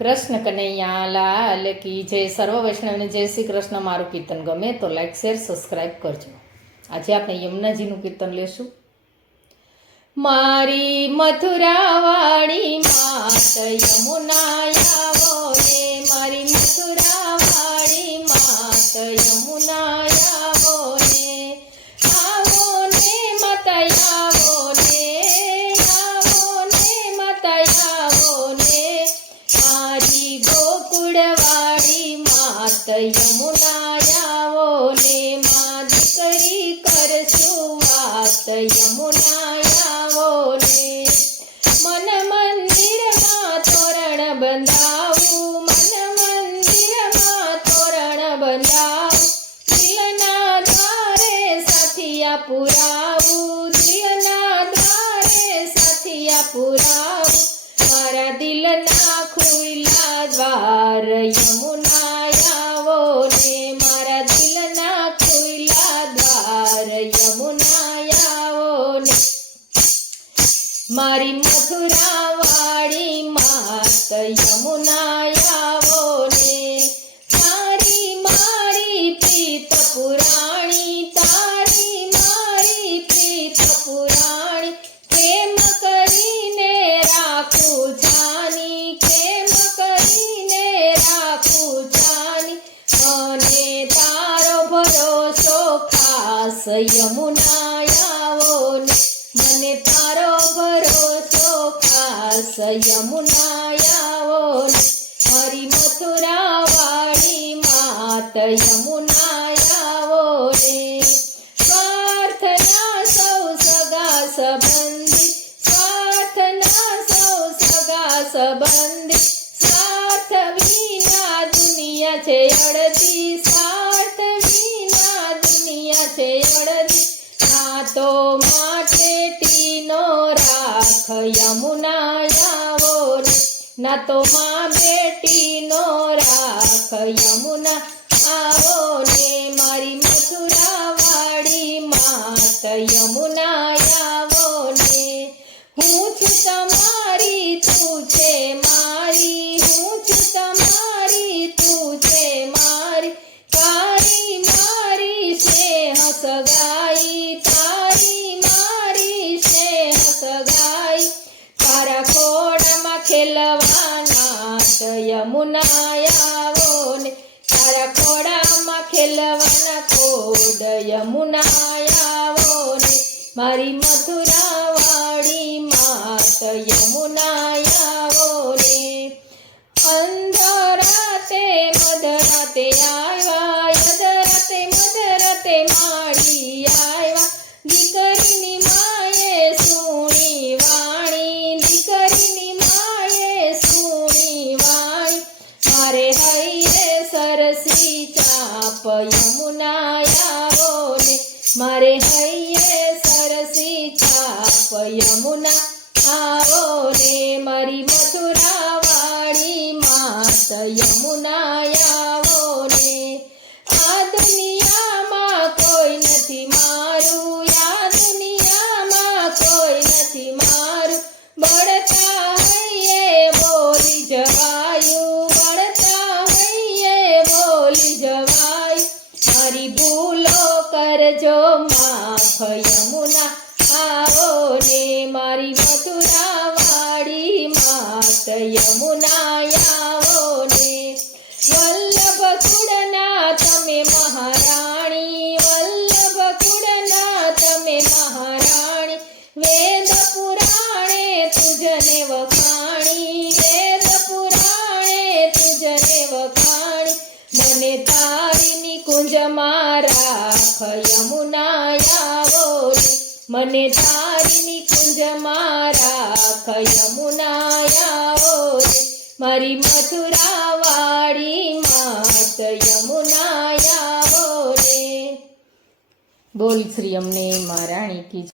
કૃષ્ણ કનૈયા લાલ કી જય. સર્વ વૈષ્ણવને જય શ્રી કૃષ્ણ. મારું કીર્તન ગમે તો લાઈક શેર સબસ્ક્રાઈબ કરજો. આજે આપણે યમુનાજીનું કીર્તન લેશું. મારી મથુરાવાળી માત યમુના આવો ને, મારી મથુરાવાળી માત યમુના આવો ને, આવો ને મત આવો ને, આવો ને મત આવો ને, મારી ગોકુળવાળી માત યમુના આવો ને, માં દીકરી કરશું વાત યમુના આવો ને. મન મંદિરમાં તોરણ બંધાવું, મન મંદિરમાં તોરણ બંધાવું, દિલના દ્વારે સાથિયા પુરાવું, દિલના દ્વારે સાથિયા પુરાવું, મારા દિલના ખુલ્લા દ્વાર યમુના આવો ને, મારા દિલના ખુલ્લા દ્વાર યમુના આવો ને. મારી મથુરાવાળી માત યમુના આવો ને, તારી મારી પ્રીત પુરાણી, તારી મારી પ્રીત પુરાણી, કેમ કરીને રાખું જાની, કેમ કરીને રાખું જાની, અને તારો ભરોસો ખાસ યમુના આવો ને, મને તારો ભરોસો ખાસ યમુના આવો ને. મારી મથુરાવાળી માત યમુના આવો ને. સ્વાર્થના સૌ સગા સંબંધી, સ્વાર્થના સૌ સગા સંબંધી, સ્વાર્થ વિના દુનિયા છે અડધી, સ્વાર્થ વિના દુનિયા છે અડધી, ના તો માટે ટીનો રાખ યમુના આવો ને, ના તો માં બેટીનો રાખ યમુના આવો ને. મારી મથુરાવાળી માત યમુના આવો ને. હું છું તમારી, તું છે મારી, હું છું તમારી, તું છે મારી, તારી મારી સ્નેહ સગાઈ, તારી મારી સ્નેહ સગાઈ, તારા ખોડામાં ખેલવાના યમુના આવો ને, તારા ખોડામાં ખેલવાના ખોડ યમુના આવો ને. મારી મથુરાવાળી માત યમુના આવો ને. અંધરાતે મધરાતે આવ્યા, યદરાતે મધરાતે માડી આવ્યા, દીકરીની માએ સુણી વાણી, દીકરીની માએ સુણી વાણી, મારે હૈયે સરસી ચાપ યમુના આવો ને, મારે હૈયે સરસી ચાપ યમુના આવો ને. મારી મથુરાવાળી માત યમુના આવો ને. આ દુનિયામાં કોઈ નથી મારું, આ દુનિયામાં કોઈ નથી મારું, બળતા હૈયે બોલી જવાયું, બળતા હૈયે બોલી જવાયું, મારી ભૂલો કરજો માફ યમુના આવો ને. મારી મથુરાવાળી માત યમુના આવો ને. વલ્લભ કુળના તમે મહારાણી, વલ્લભ કુળના તમે મહારાણી, વેદ પુરાણે તુજને વખાણી, વેદ પુરાણે તુજને વખાણી, મને તારીની કુંજમાં રાખ યમુના આવો ને, મને તારીની કુંજમાં રાખ યમુના આવો ને. મારી મથુરાવાળી માત યમુના આવો ને. બોલ શ્રી અમને મહારાણી કી.